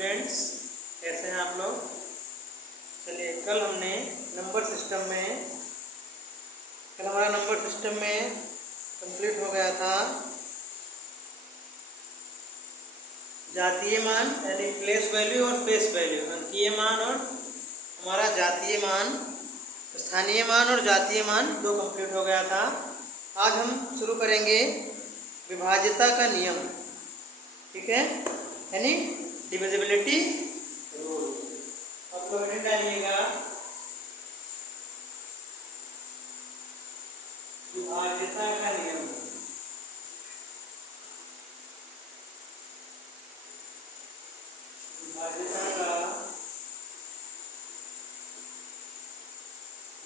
Students, कैसे हैं आप लोग। चलिए, कल हमारा नंबर सिस्टम में कंप्लीट हो गया था जातीय मान यानी प्लेस वैल्यू और फेस वैल्यू। अंकीय मान और हमारा जातीय मान, स्थानीय मान और जातीय मान दो कंप्लीट हो गया था। आज हम शुरू करेंगे विभाज्यता का नियम, ठीक है, यानी डिविजिबिलिटी रूल। आप लोग हेडिंग डालिएगा विभाज्यता का नियम। विभाज्यता का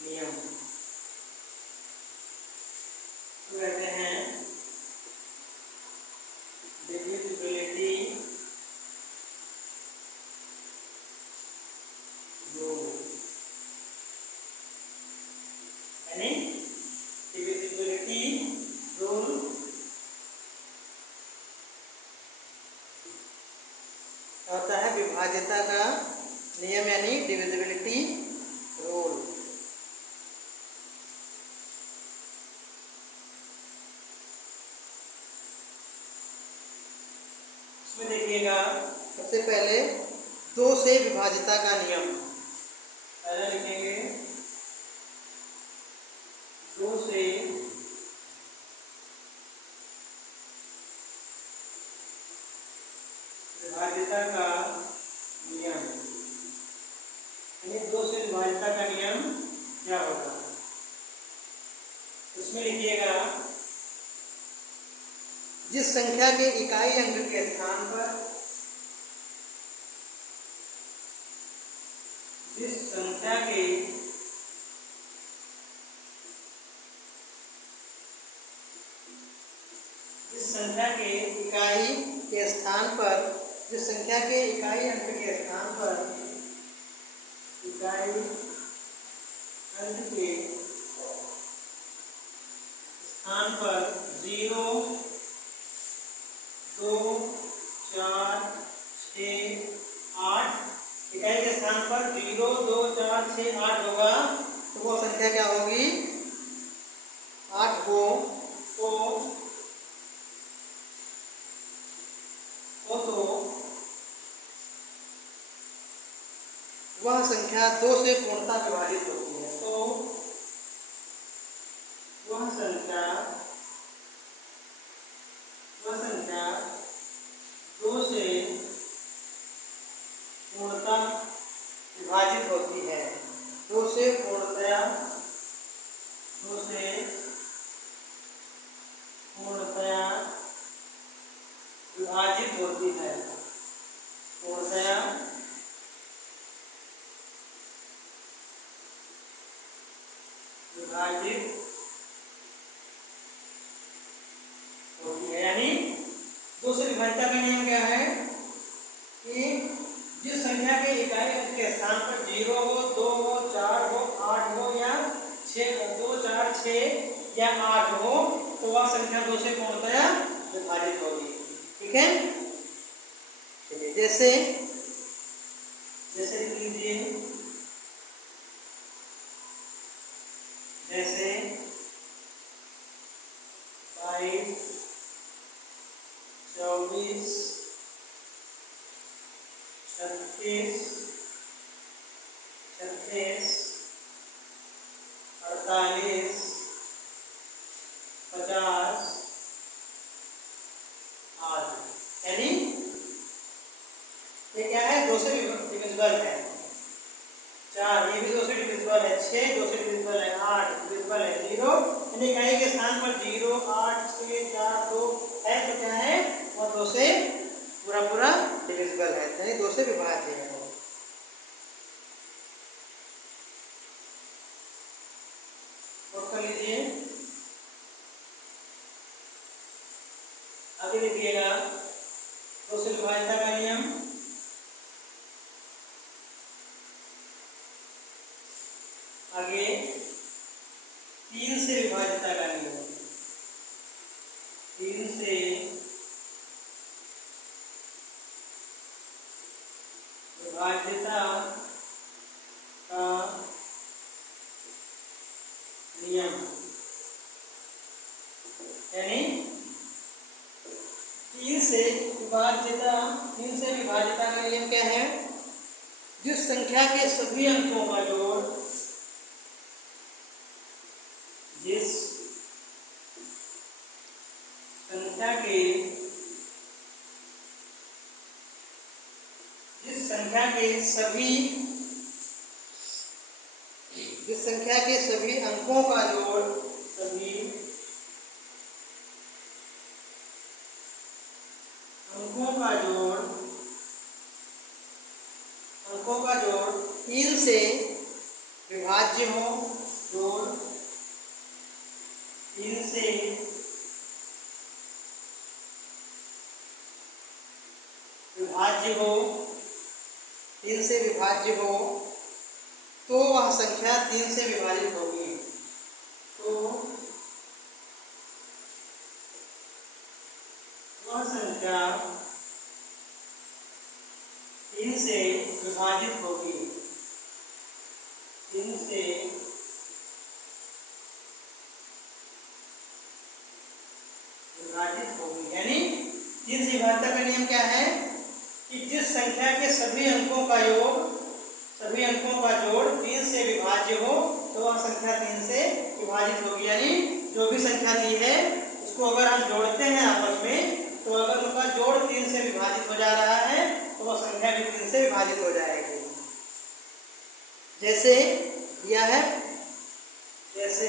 नियम कहते हैं डिविजिबिलिटी रूल, यानी डिविजिबिलिटी रूल होता है विभाज्यता का नियम यानी डिविजिबिलिटी रूल। इसमें देखिएगा, सबसे पहले 2 से विभाज्यता का नियम पहले लिखेंगे। 2 से विभाज्यता का नियम, यानी 2 से विभाज्यता का नियम क्या होगा। इसमें लिखिएगा, जिस संख्या के इकाई अंक के स्थान पर जिस संख्या के इकाई के स्थान पर, जिस संख्या के इकाई अंक के स्थान पर इकाई अंक के स्थान पर 0, 2, 4, 6, 8 इकाई के स्थान पर 0, 2, 4, 6, 8 होगा, तो वो संख्या क्या होगी, 8 हो तो वह संख्या 2 से पूर्णतः विभाजित होती है। तो वह संख्या 2 से पूर्णतः विभाजित होती है। 2 से पूर्णतया विभाजित होती है। पूर्णतया विभाजित होती है, यानी 2 से विभाज्यता का नियम क्या है कि जिस संख्या के इकाई अंक के स्थान पर 0 हो, 2 हो, 4 हो, 8 हो या 6, 2, 4, 6 या 8 हो, तो वह संख्या 2 से पूर्णतया विभाजित होगी, ठीक है। चलिए, जैसे लिख लीजिए, जैसे 22, 24, 36, 48, 50, 8, यानी ये क्या है, 2 से डिविजिबल है। 4 ये भी 2 से डिविजिबल है, 6 2 से डिविजिबल है, 8 डिविजिबल है, 0 यानी इकाई के स्थान पर 0, 8, 6, 4, 2 है, तो क्या है, वो 2 से पूरा डिविजिबल है, यानी 2 से विभाज्य है। और कर लीजिए, आगे देखिएगा 2 से विभाज्यता का नियम। आगे 3 से विभाज्यता का नियम। 3 से से विभाज्यता का नियम क्या है? जिस संख्या के सभी अंकों का जोड़ जिस संख्या के सभी अंकों का जोड़ अंकों का जोड़ 3 से विभाज्य हो, जोड़ 3 से विभाज्य हो तो वह संख्या 3 से विभाजित होगी। तो वह संख्या 3 से विभाजित होगी। 3 से विभाजित होगी, यानी 3 से विभाज्यता का नियम क्या है कि जिस संख्या के सभी अंकों का जोड़ 3 से विभाज्य हो तो वह संख्या 3 से विभाजित होगी। यानी जो भी संख्या दी है उसको अगर हम जोड़ते हैं आपस में, तो अगर उनका जोड़ 3 से विभाजित हो जा रहा है तो वह संख्या भी 3 से विभाजित हो जाएगी। जैसे यह है, जैसे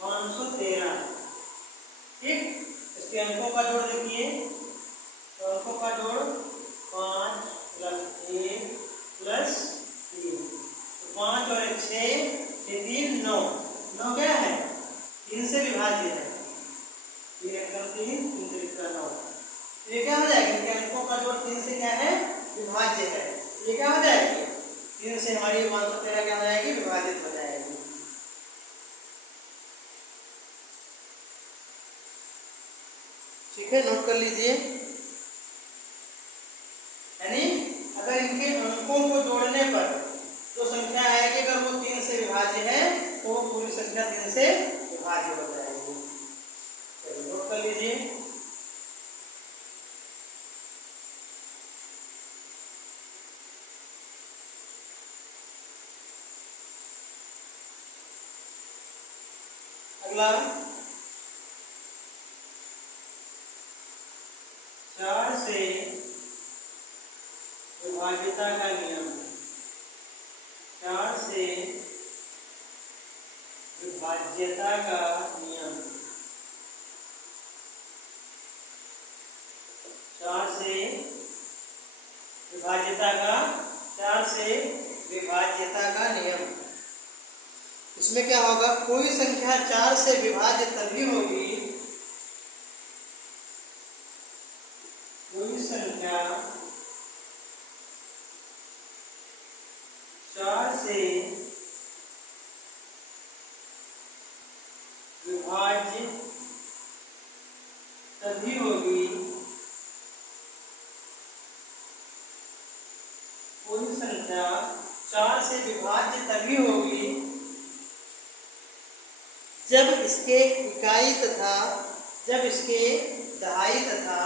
513, ठीक। इसके अंकों का जोड़ देखिए, तो अंकों का जोड़ 5 + 1 + 3, तो 5 और 1 6, 3 9, 9 क्या है? 3 से विभाज्य है। 3 × 3 9, तो ये क्या हो जाएगा? इनके अंकों का जोड़ 3 से क्या है? विभाज्य है। ये क्या हो जाएगी? 3 से हमारी 513 क्या हो जाएगी? विभाजित हो जाएगी। ठीक है, नोट कर लीजिए। यानी अगर इनके अंकों को जोड़ने पर जो संख्या आएगी, अगर वो 3 से विभाज्य है तो वो पूरी संख्या 3 से विभाज्य हो जाएगी। चलिए नोट कर लीजिए। अगला 4 से विभाज्यता का नियम। 4 से विभाज्यता का नियम। 4 से विभाज्यता का नियम। इसमें क्या होगा? कोई संख्या 4 से विभाज्य तभी होगी, कोई संख्या 4 से विभाज्य तभी होगी, कोई संख्या 4 से विभाज्य तभी होगी जब इसके इकाई तथा जब इसके दहाई तथा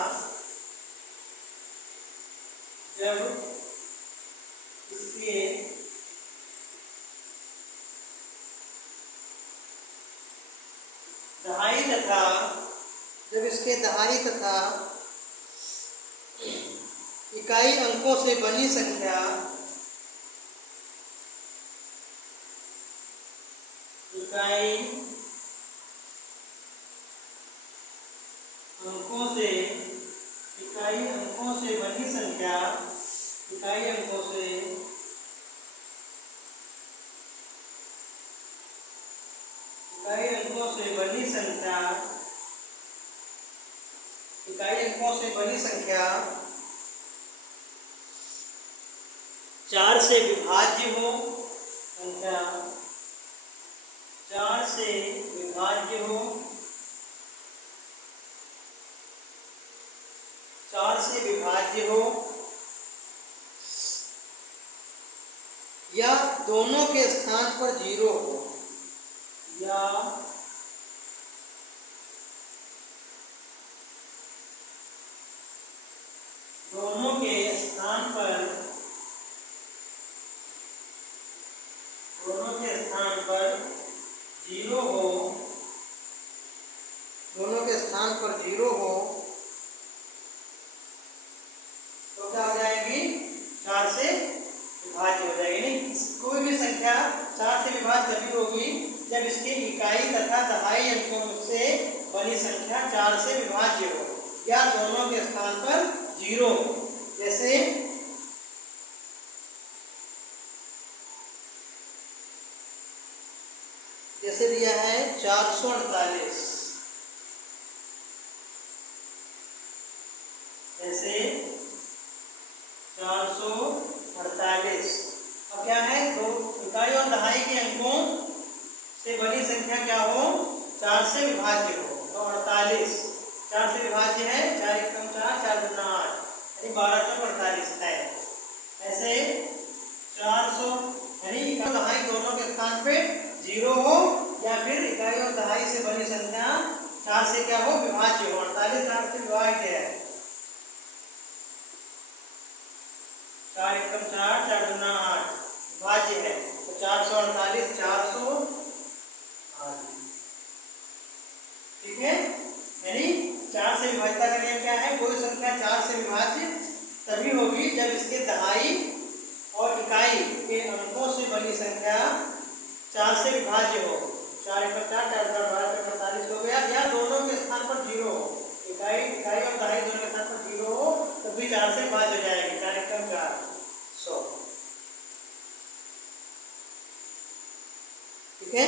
जब इसके दहाई तथा इकाई अंकों से बनी संख्या इकाई अंकों से बनी संख्या इकाई अंकों से बनी संख्या 4 से विभाज्य हो, संख्या 4 से विभाज्य हो, 4 से विभाज्य हो या दोनों के स्थान पर 0 हो, या स्थान पर 0 हो। जैसे दिया है 448, जैसे 448। अब क्या है, दो इकाई और दहाई के अंकों से बड़ी संख्या क्या हो, 4 से विभाज्य हो। तो 48 4 से विभाज्य है, 4 एकम 4, 4 दूना 8, यानी 12 चौक 48 है। ऐसे 400 यानी इकाई और दहाई दोनों के स्थान पे 0 हो, या फिर इकाई और दहाई से बड़ी संख्या 4 से क्या हो, विभाज्य हो। 48 4 से विभाज्य है, 4 एकम 4, 4 दूना 8 विभाज्य है। तो 448 408, ठीक है। यानी 4 से विभाज्यता का नियम क्या है, कोई संख्या 4 से विभाज्य तभी होगी जब इसके दहाई और इकाई के अंकों से बड़ी संख्या 4 से विभाज्य हो। 4 एकम 4, 4 दूना 12 पे 48 हो गया, या दोनों के स्थान पर 0 हो, इकाई और दहाई दोनों के स्थान पर 0 हो, तब भी 4 से विभाज्य हो जाएगी। 4 एकम 4 100, ठीक है।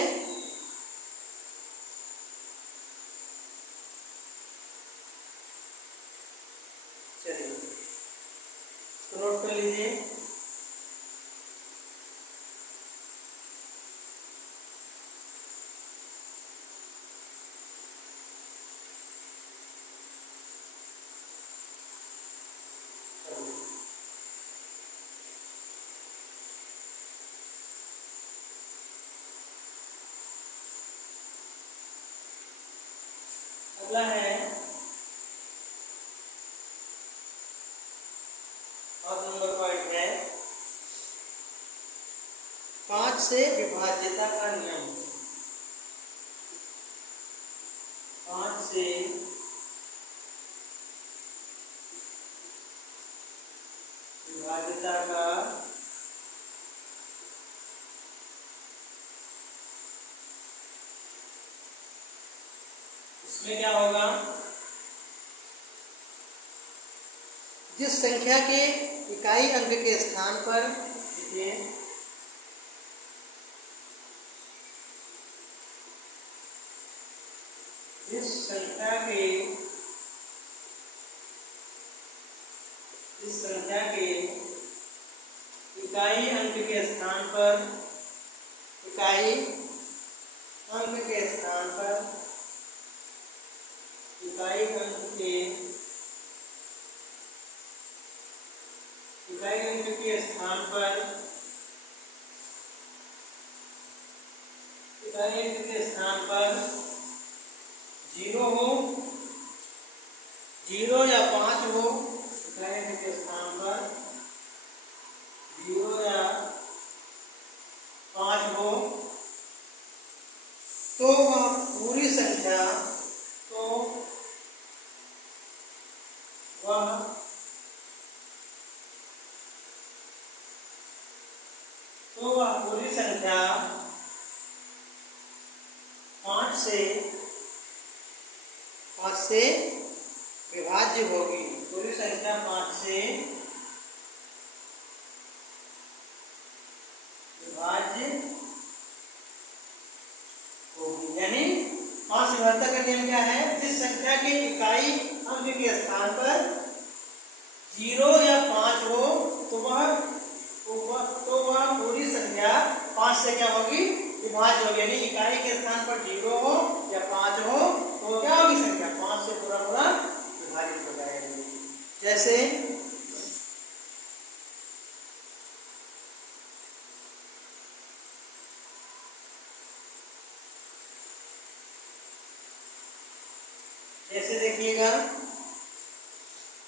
चलिए तो नोट कर लीजिए। अगला है 7 नंबर पॉइंट है 5 से विभाज्यता का नियम। 5 से विभाज्यता का इसमें क्या होगा, जिस संख्या के इकाई अंक के स्थान पर जिस संख्या के इकाई अंक के स्थान पर इकाई अंक के स्थान पर इकाई अंक के स्थान पर इकाई अंक के स्थान पर 0 हो, 0 या 5 हो, इकाई अंक के स्थान पर 0 या 5 हो, तो वह पूरी संख्या पूरी संख्या 5 से विभाज्य होगी। पूरी संख्या 5 से विभाज्य होगी। यानी 5 से विभाज्यता का नियम क्या है, जिस संख्या के इकाई अंक के स्थान पर 0 या 5 हो, तो वह पूरी संख्या 5 से क्या होगी, विभाज्य होगी। यानी इकाई के स्थान पर 0 हो या 5 हो, तो क्या होगी, संख्या 5 से पूरा विभाजित हो जाएगी। जैसे देखिएगा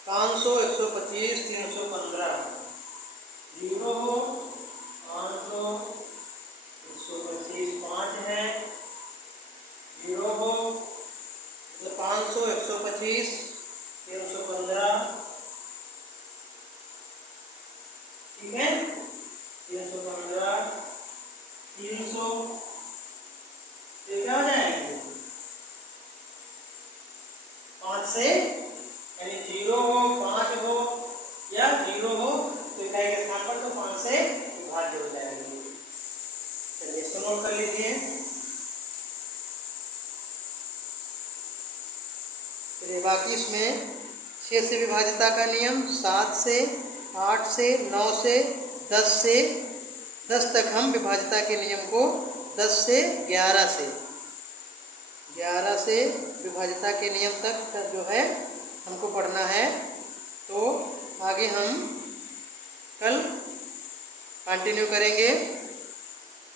500, 125, 315, 0 हो, 500, 125, 5 है, 0 हो, तो 500, 125, 315, ठीक है, 315, 300, ये क्या हो जाएंगे 5 से, यानी 0 हो, नोट कर लीजिए। चलिए बाकी इसमें 6 से विभाज्यता का नियम, 7 से, 8 से, 9 से, 10 तक हम विभाज्यता के नियम को 10 से 11 से विभाज्यता के नियम तक जो है हमको पढ़ना है। तो आगे हम कल कंटिन्यू करेंगे,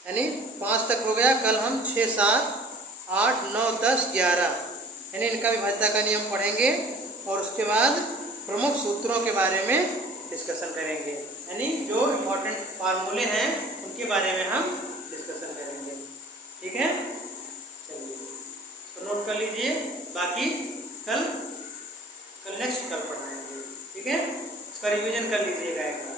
यानी 5 तक हो गया। कल हम 6, 7, 8, 9, 10, 11 यानी इनका विभाज्यता का नियम पढ़ेंगे और उसके बाद प्रमुख सूत्रों के बारे में डिस्कशन करेंगे, यानी जो इम्पोर्टेंट फार्मूले हैं उनके बारे में हम डिस्कशन करेंगे। ठीक है, चलिए तो नोट कर लीजिए। बाकी कल नेक्स्ट कल पढ़ाएंगे। ठीक है, इसका रिवीजन कर लीजिएगा एक बार।